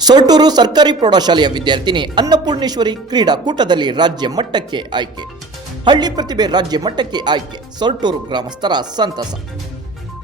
ಸೊರಟೂರು ಸರ್ಕಾರಿ ಪ್ರೌಢಶಾಲೆಯ ವಿದ್ಯಾರ್ಥಿನಿ ಅನ್ನಪೂರ್ಣೇಶ್ವರಿ ಕ್ರೀಡಾಕೂಟದಲ್ಲಿ ರಾಜ್ಯ ಮಟ್ಟಕ್ಕೆ ಆಯ್ಕೆ. ಹಳ್ಳಿ ಪ್ರತಿಭೆ ರಾಜ್ಯ ಮಟ್ಟಕ್ಕೆ ಆಯ್ಕೆ. ಸೊರಟೂರು ಗ್ರಾಮಸ್ಥರ ಸಂತಸ.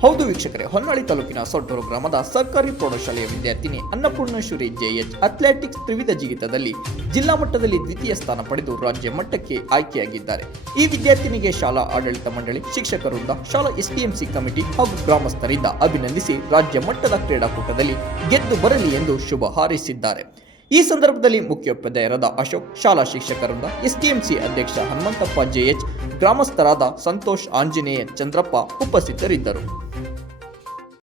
ಹೌದು ವೀಕ್ಷಕರೇ, ಹೊನ್ನಾಳಿ ತಾಲೂಕಿನ ಸೊಟ್ಟೂರು ಗ್ರಾಮದ ಸರ್ಕಾರಿ ಪ್ರೌಢಶಾಲೆಯ ವಿದ್ಯಾರ್ಥಿನಿ ಅನ್ನಪೂರ್ಣೇಶ್ವರಿ ಜೆಎಚ್ ಅಥ್ಲೆಟಿಕ್ಸ್ ತ್ರಿವಿಧ ಜಿಗಿತದಲ್ಲಿ ಜಿಲ್ಲಾ ಮಟ್ಟದಲ್ಲಿ ದ್ವಿತೀಯ ಸ್ಥಾನ ಪಡೆದು ರಾಜ್ಯ ಮಟ್ಟಕ್ಕೆ ಆಯ್ಕೆಯಾಗಿದ್ದಾರೆ. ಈ ವಿದ್ಯಾರ್ಥಿನಿಗೆ ಶಾಲಾ ಆಡಳಿತ ಮಂಡಳಿ ಶಿಕ್ಷಕರಿಂದ, ಶಾಲಾ ಎಸ್ಡಿಎಂಸಿ ಕಮಿಟಿ ಹಾಗೂ ಗ್ರಾಮಸ್ಥರಿಂದ ಅಭಿನಂದಿಸಿ ರಾಜ್ಯ ಮಟ್ಟದ ಕ್ರೀಡಾಕೂಟದಲ್ಲಿ ಗೆದ್ದು ಬರಲಿ ಎಂದು ಶುಭ ಹಾರೈಸಿದ್ದಾರೆ. ಈ ಸಂದರ್ಭದಲ್ಲಿ ಮುಖ್ಯೋಪಾಧ್ಯಾಯರಾದ ಅಶೋಕ್ ಶಾಲಾ ಶಿಕ್ಷಕರಾದ ಎಸ್ಟಿಎಂಸಿ ಅಧ್ಯಕ್ಷ ಹನುಮಂತಪ್ಪ ಜೆಎಚ್, ಗ್ರಾಮಸ್ಥರಾದ ಸಂತೋಷ್ ಆಂಜನೇಯ ಚಂದ್ರಪ್ಪ ಉಪಸ್ಥಿತರಿದ್ದರು.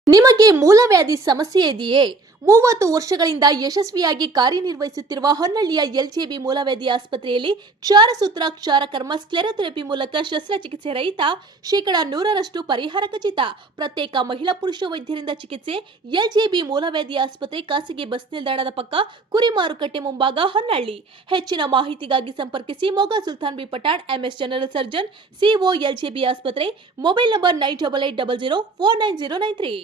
ನಿಮಗೆ ಮೂಲವ್ಯಾಧಿ ಸಮಸ್ಯೆ ಇದೆಯೇ? ಮೂವತ್ತು ವರ್ಷಗಳಿಂದ ಯಶಸ್ವಿಯಾಗಿ ಕಾರ್ಯನಿರ್ವಹಿಸುತ್ತಿರುವ ಹೊನ್ನಳ್ಳಿಯ ಎಲ್ಜೆಬಿ ಮೂಲವ್ಯಾಧಿ ಆಸ್ಪತ್ರೆಯಲ್ಲಿ ಕ್ಷಾರಸೂತ್ರ ಕ್ಷಾರಕರ್ಮ ಸ್ಕ್ಲೆರೋಥೆರಪಿ ಮೂಲಕ ಶಸ್ತ್ರಚಿಕಿತ್ಸೆ ರಹಿತ ಶೇಕಡಾ ನೂರರಷ್ಟು ಪರಿಹಾರ ಖಚಿತ. ಪ್ರತ್ಯೇಕ ಮಹಿಳಾ ಪುರುಷ ವೈದ್ಯರಿಂದ ಚಿಕಿತ್ಸೆ. ಎಲ್ಜೆಬಿ ಮೂಲವ್ಯಾಧಿ ಆಸ್ಪತ್ರೆ ಖಾಸಗಿ ಬಸ್ ನಿಲ್ದಾಣದ ಪಕ್ಕ ಕುರಿ ಮಾರುಕಟ್ಟೆ ಮುಂಭಾಗ ಹೊನ್ನಳ್ಳಿ. ಹೆಚ್ಚಿನ ಮಾಹಿತಿಗಾಗಿ ಸಂಪರ್ಕಿಸಿ Moga Sultan B Pathan, MS general surgeon, CO LJB ಆಸ್ಪತ್ರೆ. Mobile number nine double eight double zero four nine zero nine three.